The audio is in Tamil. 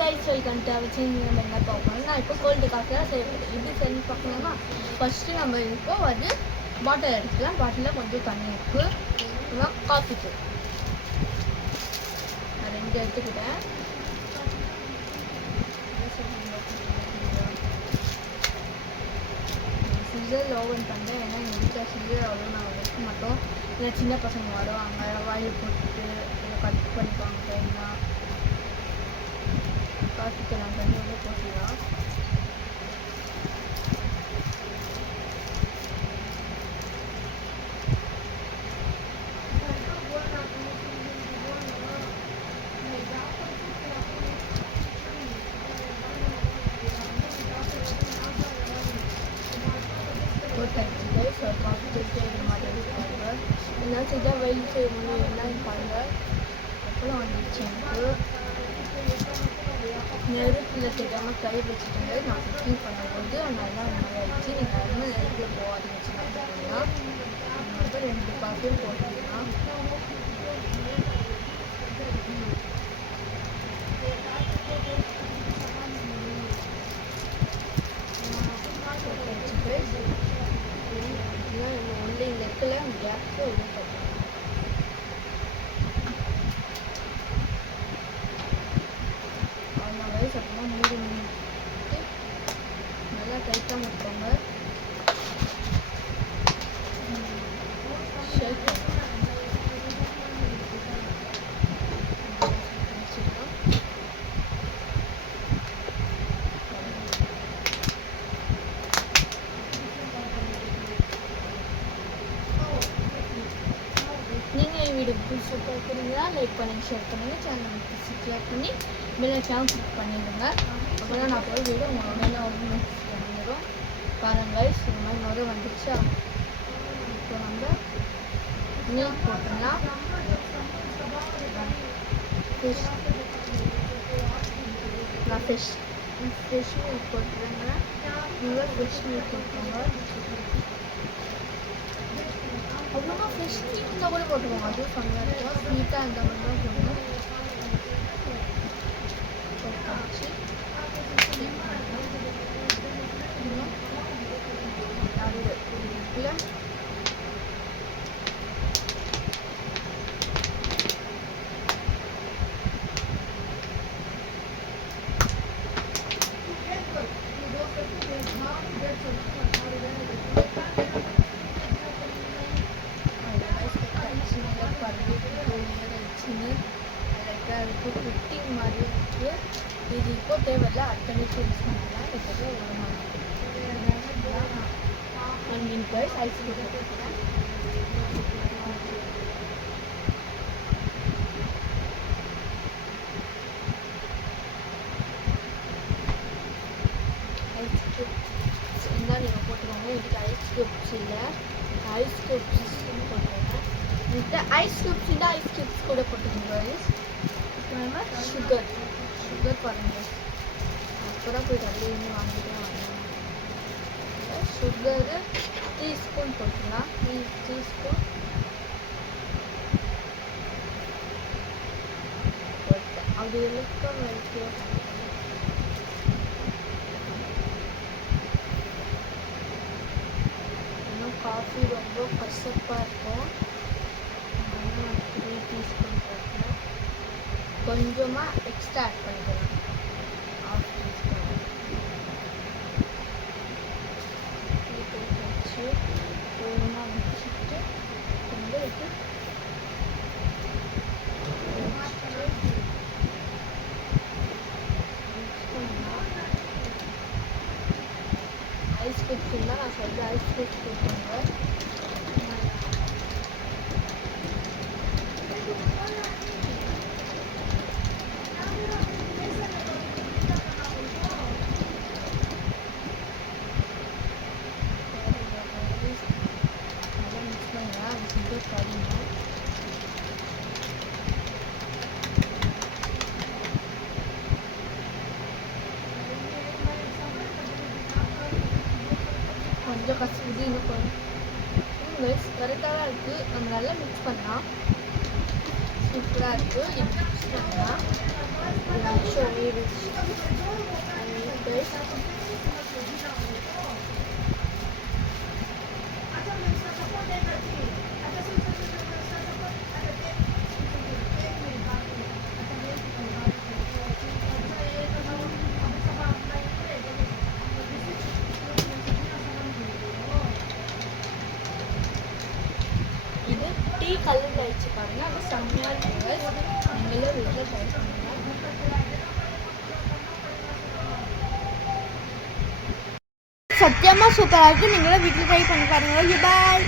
Guys welcome to our channel. நம்ம என்ன பார்க்கணும், நான் இப்போ கோல்டு காஃபி தான் செய்யப்படுது. இது சரி பார்க்கணும்னா ஃபஸ்ட்டு நம்ம இப்போ வந்து பாட்டில் எடுத்துக்கலாம். பாட்டிலில் கொஞ்சம் தண்ணி இருக்குது, அப்புறம் காஃபி தூள் நான் 2 எடுத்துக்கிட்டேன். சிசரில் ஓவன் பண்ணுறேன், ஏன்னா எங்கள் வீட்டில் சிசர் அவ்வளோ நாங்கள் வைக்க மாட்டோம். ஏன்னா சின்ன பசங்க வருவாங்க, வாயில் போட்டுட்டு கட் பண்ணிப்பாங்க டைம்னா. காஃபிக்கு நான் தண்ணி வந்து போட்டுக்கலாம். காஃபி தூள் இது மாதிரி இருக்காங்க. என்ன செய்தால் வெயில் செய்ய முடியும் என்னன்னு பாருங்கள். அப்புறம் வந்துச்சு எனக்கு நெருப்பில் தெரியாமல் கை வச்சுட்டு நான் குக்கிங் பண்ணும்போது நல்லா ஆயிடுச்சு. நீங்கள் வந்து நெருப்பில் போகாதீங்க சின்ன அப்படின்னா. வந்து 2 காஃபியும் போட்டுக்கலாம். ஒன்லி நெருப்பில் கேஸு இது பண்ணலாம். அப்புறமா மூடி பண்ணிட்டு நல்லா டைட்டாக முடிப்பாங்க. ஷேக் நீங்கள் என் வீடியோ புதுசாக பார்க்குறீங்களா? லைக் பண்ணி ஷேர் பண்ணுங்கள். சேனல் சப்ஸ்கிரைப் பண்ணி பெல் ஐக்கான் கிளிக் பண்ணிடுங்க. அப்போ தான் நான் போய் வீடியோ உங்கள் மேலே வந்துடும். பாருங்கள் இது மாதிரி முறை வந்துடுச்சா. இப்போ நம்ம மீட் போட்டுடலாம். ஃபிஷ் நான் ஃபிஷ் மீட் போட்டுருங்க. நீங்கள் ஃபிஷ் மீட் போட்டுக்கோங்க. அப்புறமா ஃபிஷ் ஸ்வீட்டாக கூட போட்டுக்கோங்க. அதுவும் செம்மையாக இருக்கும். ஸ்வீட்டாக அந்த மாதிரி தான் போடணும். அதுக்கு ஃபிட்டிங் மாதிரி இருக்குது. இது இப்போ தேவையில்லை, அடுத்த வீட்டு யூஸ் பண்ணலாம். இப்போ ஒரு 1 மினிட் வைஸ் ஐஸ் போட்டுக்கிறேன். ஐஸ் க்யூப்ஸ் இருந்தால் நீங்கள் போட்டுக்கோங்க. இதுக்கு ஐஸ் க்யூப்ஸ் இல்லை, ஐஸ் க்யூப்ஸ் போட்டுருங்க. இதுக்கு ஐஸ் க்யூப்ஸ் இருந்தால் ஐஸ் க்யூப்ஸ் கூட போட்டுக்கோங்க. சுகர் பாருங்கள், அப்போ தான் போய் அப்படியே இன்னும் வாங்கிட்டு வந்தேன். சுகரு 3 ஸ்பூன் போட்டுக்கலாம். 3 ஸ்பூன் போட்டு அது இழுக்க வைக்க. இன்னும் காஃபி ரொம்ப கசப்பாக இருக்கும். 3 டீஸ்பூன் போட்டேன். கொஞ்சமாக எக்ஸ்ட்ரா ஆட் பண்ணிக்கலாம். 1/2 டீஸ்பூன் போட்டு ஒன்றா வச்சுட்டு கொஞ்சம் விட்டு ஐஸ் க்யூப்ஸ் இருந்தால் நான் சொல்கிறேன். ஐஸ் க்யூப்ஸ் போட்டுங்க. கொஞ்சம் கசிவுது இன்னும் கொஞ்சம் கரெக்டாக தான் இருக்குது. நம்ம நல்லா மிக்ஸ் பண்ணலாம். சூப்பராக இருக்குது. மிக்ஸ் பண்ணலாம். show me which and guys. இது டீ கலரில் ஆயிடுச்சு பாருங்க, அது செம்மையாக இருக்குங்க. நீங்களும் வீட்டில் ட்ரை பண்ணுங்க. சத்தியமாக சூப்பராக இருக்குது. நீங்களும் வீட்டில் ட்ரை பண்ணி பாருங்கள். பாய்.